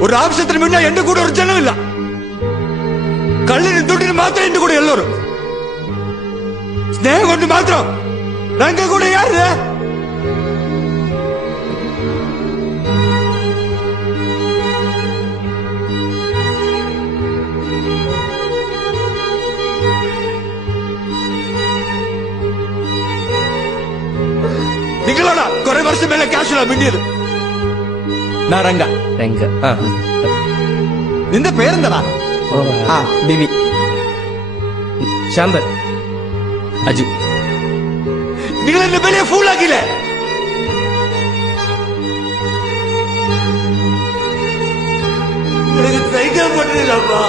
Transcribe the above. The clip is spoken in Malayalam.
ഒരു ആവശ്യത്തിന് മുന്നേ എന്റെ കൂടെ ഒരു ജനമില്ല. കള്ളിന് തൊട്ടിന് മാത്രം എന്റെ കൂടെ എല്ലാവരും. സ്നേഹം കൊണ്ട് മാത്രം ഞങ്ങളുടെ കൂടെ യാര്? നിങ്ങളാണ് കുറെ വർഷം മേലെ ക്യാഷുള്ള മിണ്ടിയത്. രംഗ. നിന്റെ പേരെന്താടാ? ബിബി. ശാന്തൻ. അജു. നിങ്ങൾ എന്നെ വലിയ ഫൂളാക്കില്ലേ? എനിക്ക് സഹിക്കാൻ പറ്റില്ലപ്പാ.